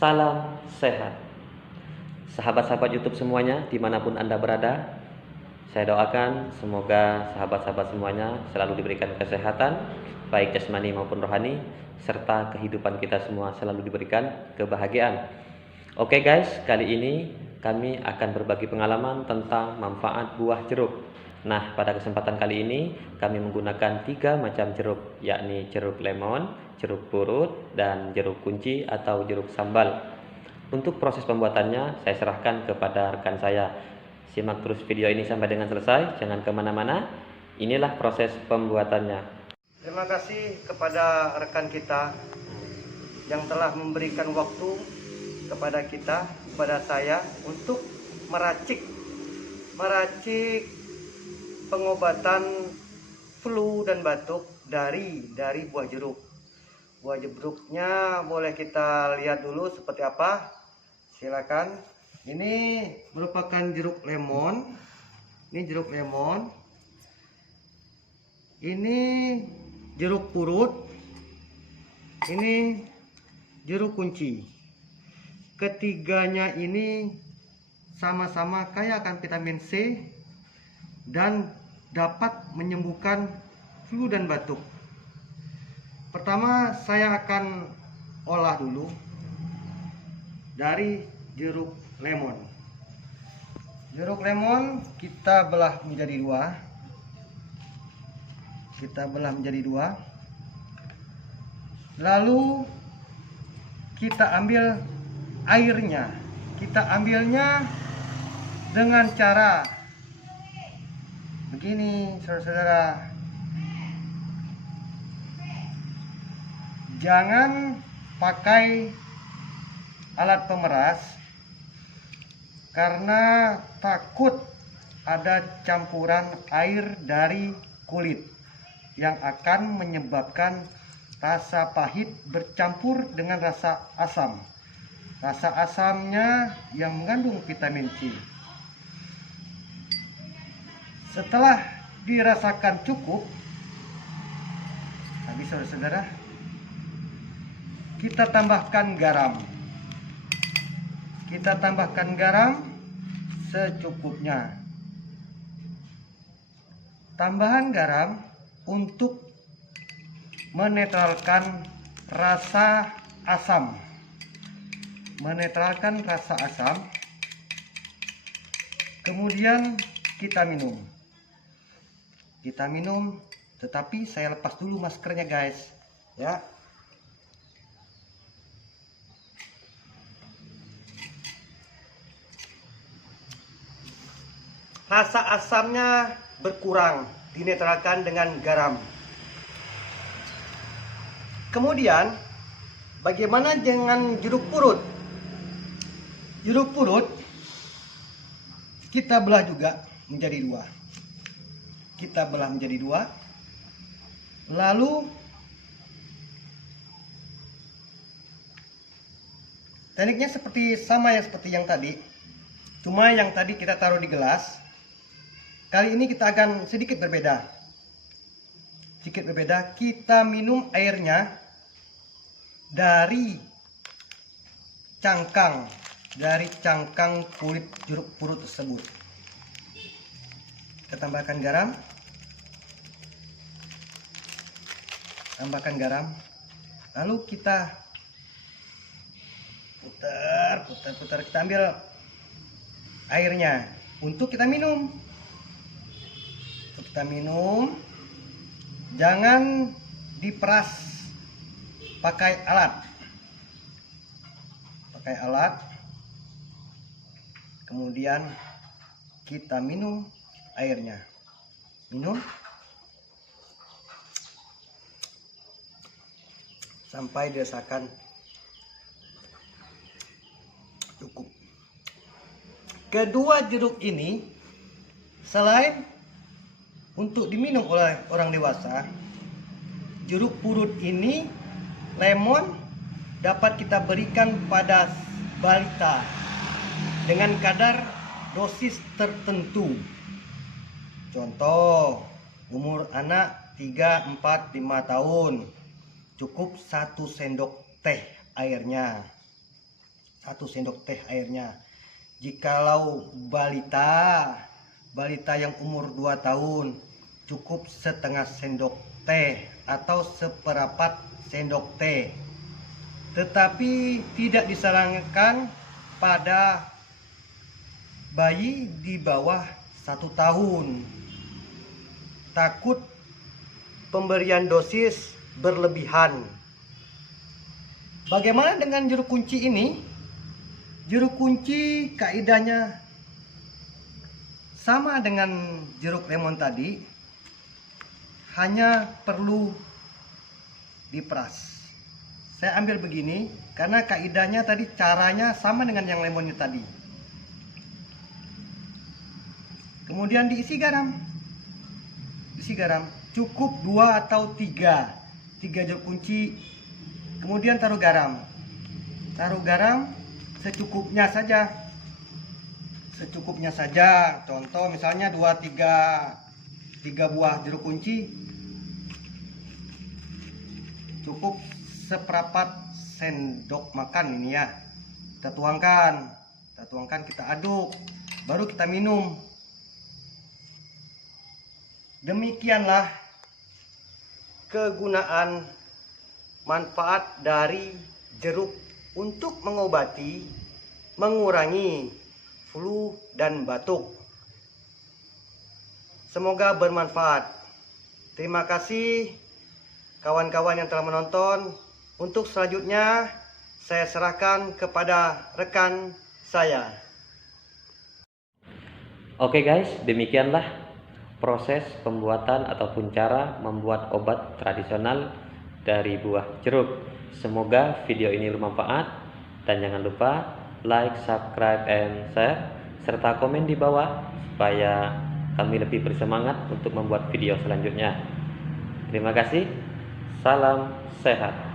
Salam sehat. Sahabat-sahabat YouTube semuanya, dimanapun Anda berada, saya doakan semoga sahabat-sahabat semuanya selalu diberikan kesehatan, baik jasmani maupun rohani, serta kehidupan kita semua selalu diberikan kebahagiaan. Oke guys, kali ini kami akan berbagi pengalaman tentang manfaat buah jeruk. Nah, pada kesempatan kali ini kami menggunakan 3 macam jeruk, yakni jeruk lemon, jeruk purut, dan jeruk kunci atau jeruk sambal. Untuk proses pembuatannya saya serahkan kepada rekan saya. Simak terus video ini sampai dengan selesai, jangan kemana-mana. Inilah proses pembuatannya. Terima kasih kepada rekan kita yang telah memberikan waktu kepada kita, kepada saya untuk meracik pengobatan flu dan batuk dari buah jeruk. Buah jeruknya boleh kita lihat dulu seperti apa. Silakan. Ini merupakan jeruk lemon. Ini jeruk lemon. Ini jeruk purut. Ini jeruk kunci. Ketiganya ini sama-sama kaya akan vitamin C dan dapat menyembuhkan flu dan batuk. Pertama saya akan olah dulu dari jeruk lemon. Jeruk lemon kita belah menjadi dua. Lalu kita ambil airnya. Kita ambilnya dengan cara begini, saudara-saudara. Jangan pakai alat pemeras karena takut ada campuran air dari kulit yang akan menyebabkan rasa pahit bercampur dengan rasa asam. Rasa asamnya yang mengandung vitamin C. Setelah dirasakan cukup, habis saudara-saudara, kita tambahkan garam. Kita tambahkan garam secukupnya. Tambahan garam untuk menetralkan rasa asam. Kemudian kita minum. Tetapi saya lepas dulu maskernya guys, ya. Rasa asamnya berkurang, dinetralkan dengan garam. Kemudian bagaimana dengan jeruk purut? Jeruk purut kita belah juga menjadi dua. Lalu tekniknya sama seperti yang tadi. Cuma yang tadi kita taruh di gelas. Kali ini kita akan sedikit berbeda. Kita minum airnya dari cangkang kulit jeruk purut tersebut. Kita tambahkan garam, lalu kita putar, kita ambil airnya untuk kita minum. Jangan diperas pakai alat. Kemudian kita minum airnya. Sampai dirasakan cukup. Kedua jeruk ini selain untuk diminum oleh orang dewasa, jeruk purut ini, lemon, dapat kita berikan pada balita dengan kadar dosis tertentu. Contoh, umur anak 3, 4, 5 tahun, cukup 1 sendok teh airnya. 1 sendok teh airnya. Jikalau balita yang umur 2 tahun, cukup setengah sendok teh atau seperempat sendok teh. Tetapi tidak disarankan pada bayi di bawah 1 tahun. Takut pemberian dosis berlebihan. Bagaimana dengan jeruk kunci ini? Jeruk kunci kaidahnya sama dengan jeruk lemon tadi, hanya perlu diperas. Saya ambil begini karena kaidahnya tadi, caranya sama dengan yang lemonnya tadi. Kemudian diisi garam. Cukup 2 atau 3 jeruk kunci. Kemudian taruh garam secukupnya saja. Contoh misalnya 3 buah jeruk kunci, cukup seperempat sendok makan ini ya. Kita tuangkan, kita aduk, baru kita minum. Demikianlah kegunaan manfaat dari jeruk untuk mengobati, mengurangi flu dan batuk. Semoga bermanfaat. Terima kasih kawan-kawan yang telah menonton. Untuk selanjutnya saya serahkan kepada rekan saya. Oke guys, demikianlah proses pembuatan ataupun cara membuat obat tradisional dari buah jeruk. Semoga video ini bermanfaat, dan jangan lupa like, subscribe, and share, serta komen di bawah supaya kami lebih bersemangat untuk membuat video selanjutnya. Terima kasih, salam sehat.